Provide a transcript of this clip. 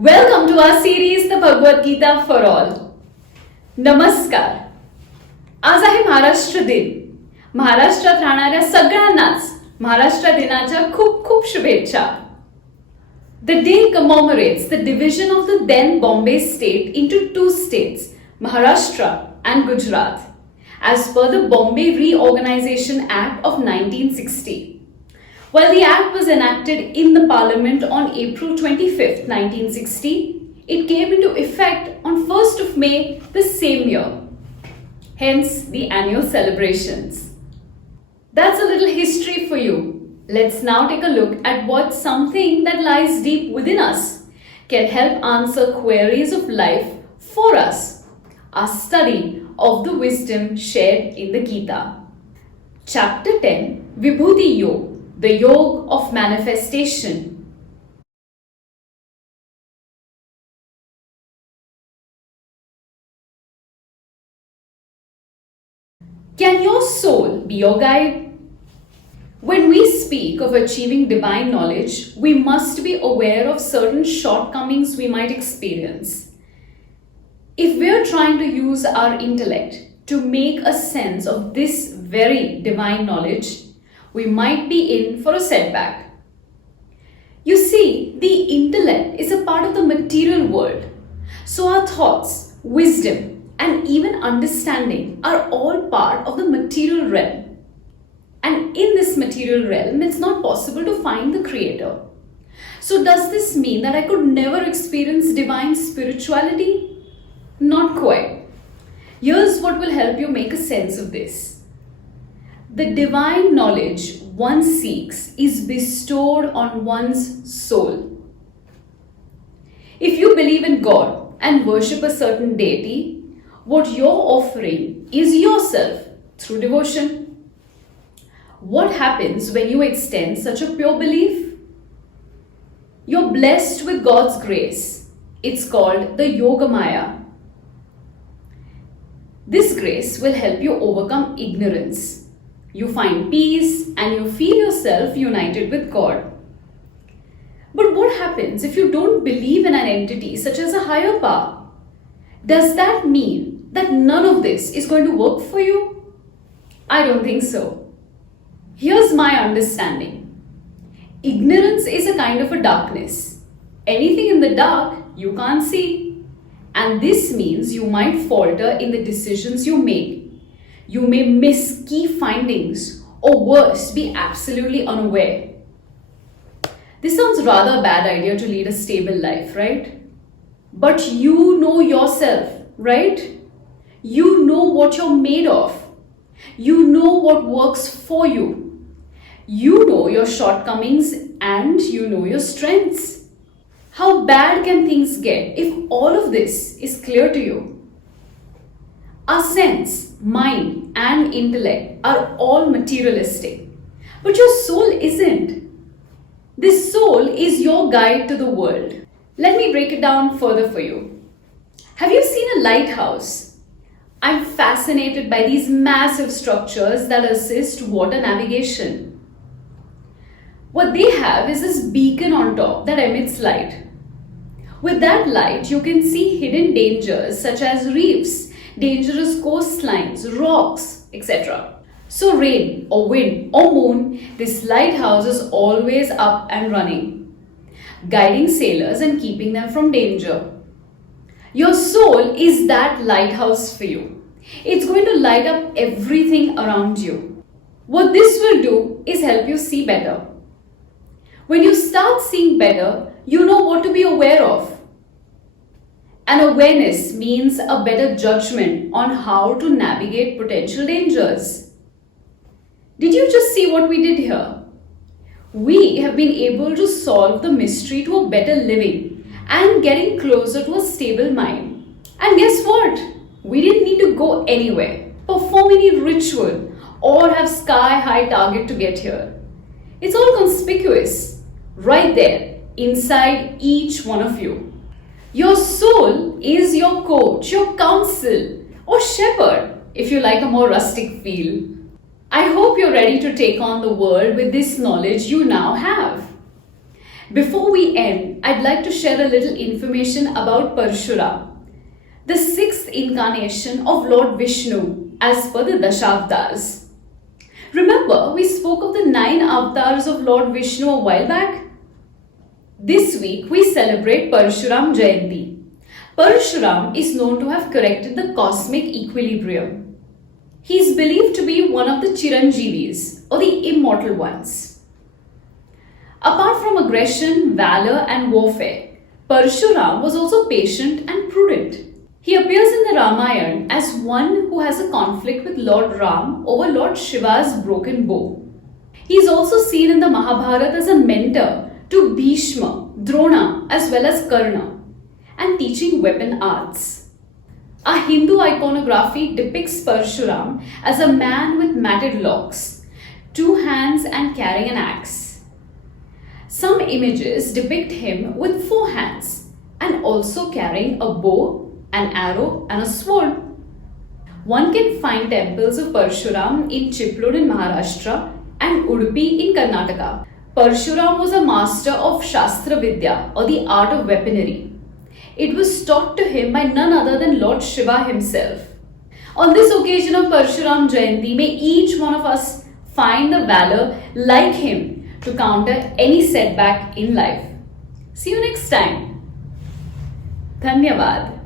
Welcome to our series, the Bhagavad Gita for all. नमस्कार. आज आहे महाराष्ट्र दिन. महाराष्ट्रात राहणाऱ्या सगळ्यांनाच महाराष्ट्र दिनाच्या खूप खूप शुभेच्छा. The day commemorates the division of the then Bombay state into two states, Maharashtra and Gujarat, as per the Bombay Reorganization Act of 1960. While the act was enacted in the Parliament on April 25th, 1960, it came into effect on 1st of May the same year. Hence the annual celebrations. That's a little history for you. Let's now take a look at what something that lies deep within us can help answer queries of life for us. Our study of the wisdom shared in the Gita. Chapter 10, Vibhuti Yog, the Yog of Manifestation. Can your soul be your guide? When we speak of achieving divine knowledge, we must be aware of certain shortcomings we might experience. If we are trying to use our intellect to make a sense of this very divine knowledge, we might be in for a setback. You see, the intellect is a part of the material world. So our thoughts, wisdom, and even understanding are all part of the material realm. And in this material realm, it's not possible to find the Creator. So does this mean that I could never experience divine spirituality? Not quite. Here's what will help you make a sense of this. The divine knowledge one seeks is bestowed on one's soul. If you believe in God and worship a certain deity, what you're offering is yourself through devotion. What happens when you extend such a pure belief? You're blessed with God's grace. It's called the Yoga Maya. This grace will help you overcome ignorance. You find peace and you feel yourself united with God. But what happens if you don't believe in an entity such as a higher power? Does that mean that none of this is going to work for you? I don't think so. Here's my understanding. Ignorance is a kind of a darkness. Anything in the dark you can't see. And this means you might falter in the decisions you make. You may miss key findings or worse, be absolutely unaware. This sounds rather a bad idea to lead a stable life, right? But you know yourself, right? You know what you're made of. You know what works for you. You know your shortcomings and you know your strengths. How bad can things get if all of this is clear to you? Our sense, mind, and intellect are all materialistic. But your soul isn't. This soul is your guide to the world. Let me break it down further for you. Have you seen a lighthouse? I'm fascinated by these massive structures that assist water navigation. What they have is this beacon on top that emits light. With that light, you can see hidden dangers such as reefs, dangerous coastlines, rocks, etc. So rain or wind or moon, this lighthouse is always up and running, guiding sailors and keeping them from danger. Your soul is that lighthouse for you. It's going to light up everything around you. What this will do is help you see better. When you start seeing better, you know what to be aware of. And awareness means a better judgment on how to navigate potential dangers. Did you just see what we did here? We have been able to solve the mystery to a better living and getting closer to a stable mind. And guess what? We didn't need to go anywhere, perform any ritual, or have sky-high target to get here. It's all conspicuous, right there, inside each one of you. Your soul is your coach, your counsel, or shepherd, if you like a more rustic feel. I hope you're ready to take on the world with this knowledge you now have. Before we end, I'd like to share a little information about Parshuram, the sixth incarnation of Lord Vishnu as per the dashavtars. Remember, we spoke of the 9 avatars of Lord Vishnu a while back? This week, we celebrate Parshuram Jayanti. Parshuram is known to have corrected the cosmic equilibrium. He is believed to be one of the Chiranjeevis, or the immortal ones. Apart from aggression, valor and warfare, Parshuram was also patient and prudent. He appears in the Ramayana as one who has a conflict with Lord Ram over Lord Shiva's broken bow. He is also seen in the Mahabharata as a mentor to Bhishma, Drona as well as Karna, and teaching weapon arts. A Hindu iconography depicts Parshuram as a man with matted locks, 2 hands and carrying an axe. Some images depict him with 4 hands and also carrying a bow, an arrow and a sword. One can find temples of Parshuram in Chiplur in Maharashtra and Udupi in Karnataka. Parshuram was a master of Shastra Vidya, or the art of weaponry. It was taught to him by none other than Lord Shiva himself. On this occasion of Parshuram Jayanti, may each one of us find the valor like him to counter any setback in life. See you next time. Dhanyavad.